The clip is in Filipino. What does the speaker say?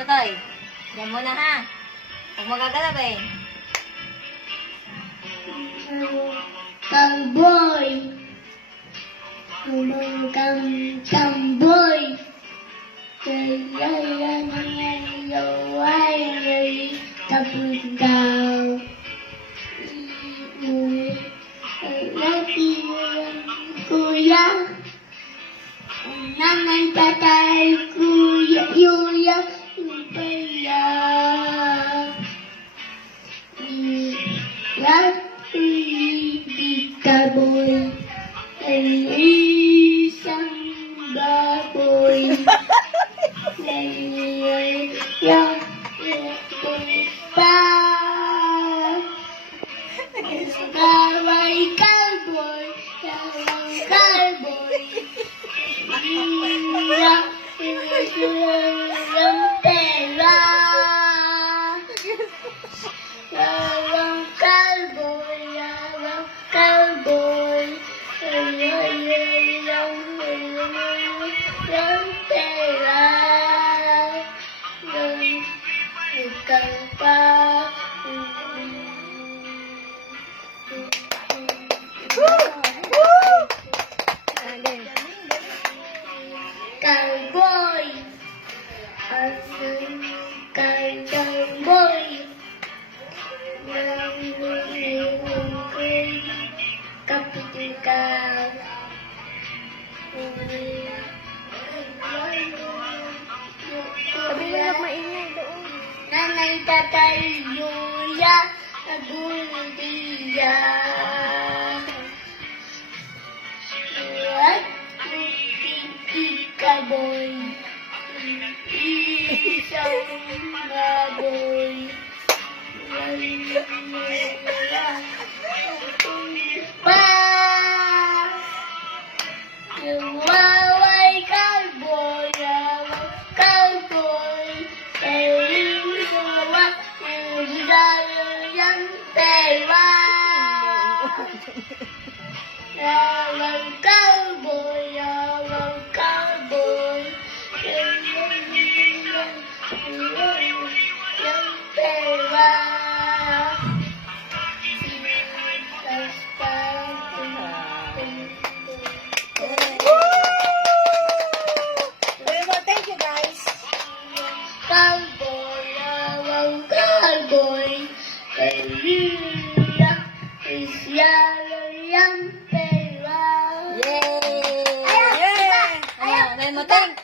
Totoy. Diyan muna ha. Huwag magagalab eh. Cowboy. Cowboy. Tapos daw. Lagi kuya. Nanay, tatay, kuya, yuya, yupaya. Lagi di kaboy. Isang baboy. Yang pa. Kaway cowboy. Kaway cowboy. Ang pera. Yawang cowboy. Yawang cowboy. Ang pera. Ikaw pa. Cowboy. Asan cowboy? Kapit ikaw. Sabi mo lang maingay doon. Nanay, tatay, yuya, aguldiya. What? Ikaboy. Isang baboy.